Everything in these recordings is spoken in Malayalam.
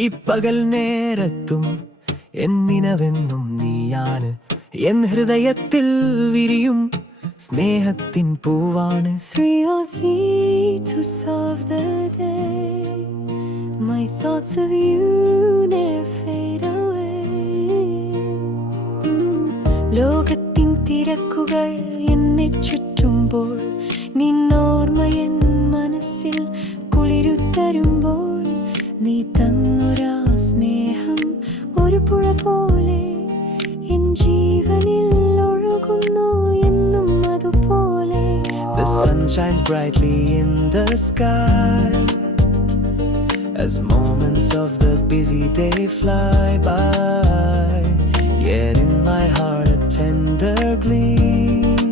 ഈ പകൽ നേരത്തും എന്നിനവെന്നും നീയാണ്, എൻ ഹൃദയത്തിൽ വിരിയും സ്നേഹത്തിൻ പൂവാണ്. 3 or 3 solves the day. My thoughts of you never fade away. ലോകത്തിൻ തിരക്കുകൾ എന്നെ ചുറ്റുമ്പോൾ നിന്നോർമ്മ എൻ മനസ്സിൽ കുളിരുത്തരുമ്പോൾ നീ തന്നൊരാ സ്നേഹം ഒരു പുഴ പോലെ എൻ ജീവനിൽ ഒഴുകുന്നു എന്നും അതുപോലെ. The sun shines brightly in the sky as moments of the busy day fly by, yet in my heart a tender gleam.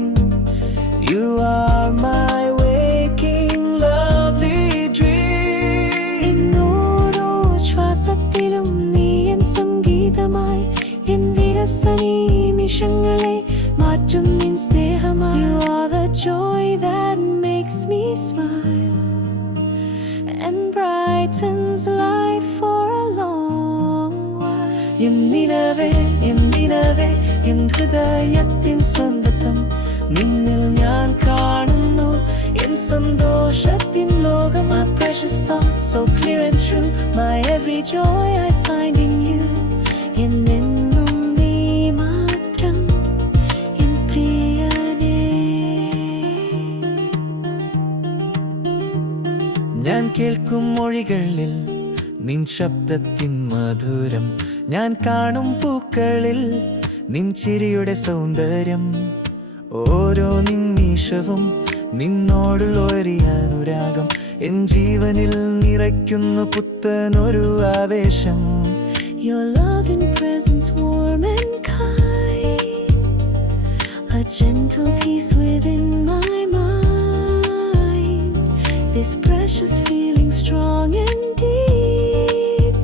You are my waking lovely dream. എന്നോരോ ശ്വാസത്തിലും നീ എൻ സംഗീതമായി, എൻ വിരസനിമിഷങ്ങളെ മാറ്റും നിൻ സ്നേഹമായി. You are the joy that makes me smile and brightens life for a long while. എന്നിനവേ എൻ ഹൃദയത്തിൻ സ്വന്തം നിന്നിൽ ഞാൻ കാണുന്നു എൻ സന്തോഷത്തിൻ ലോകം. My precious thoughts so clear and true, my every joy I find in you. എന്നെന്നും നീ മാത്രം എൻ പ്രിയനേ. ഞാൻ കേൾക്കും മൊഴികളിൽ നിൻ ശബ്ദത്തിൻ മധുരം, ഞാൻ കാണും പൂക്കളിൽ നിൻ ചിരിയുടെ സൗന്ദര്യം. ഓരോ നിമിഷവും നിന്നോടുള്ള അനുരാഗം എൻ ജീവനിൽ നിറയ്ക്കുന്നു പുത്തനൊരു ആവേശം. Your love and presence warm and kind, a gentle peace within my mind. This precious feeling strong and deep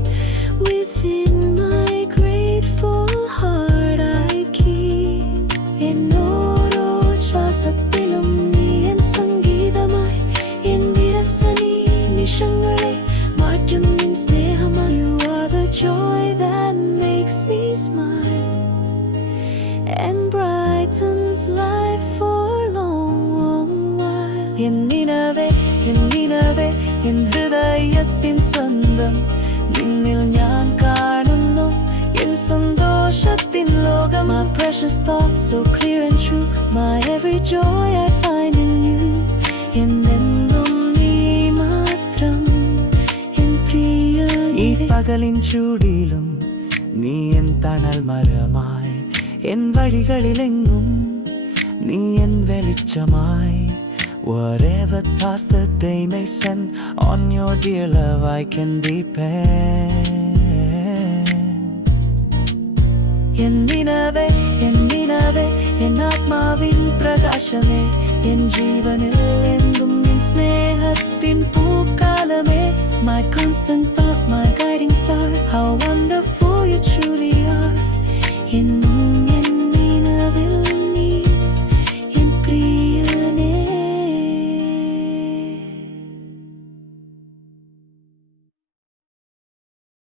within my grateful heart I keep. എന്നോരോ ശ്വാസത്തിലും നീ എൻ സംഗീതമായി, എൻ വിരസനിമിഷങ്ങളെ മാറ്റും നിൻ സ്നേഹമായി. You are the joy that makes me smile and brightens life for a long, long while. എന്നിനവേ എൻ ഹൃദയത്തിൻ സ്വന്തം നിന്നിൽ ഞാൻ കാണുന്നു എൻ സന്തോഷത്തിൻ ലോകം. My precious thoughts so clear and true, my every joy I find in you. എന്നെന്നും നീ മാത്രം എൻ പ്രിയനേ. ഈ പകലിൻ ചൂടിലും നീ എൻ തണൽ മരമായി, എൻ വഴികളിലെങ്ങും നീ എൻ വെളിച്ചമായി. Whatever thoughts that they may send, on your dear love I can depend. എന്നിനവേ എൻ ആത്മാവിൻ പ്രകാശമേ, എൻ ജീവനിൽ എന്തും നിൻ സ്നേഹത്തിൻ പൂക്കാലമേ. My constant thought, my guiding star, how wonderful you truly are.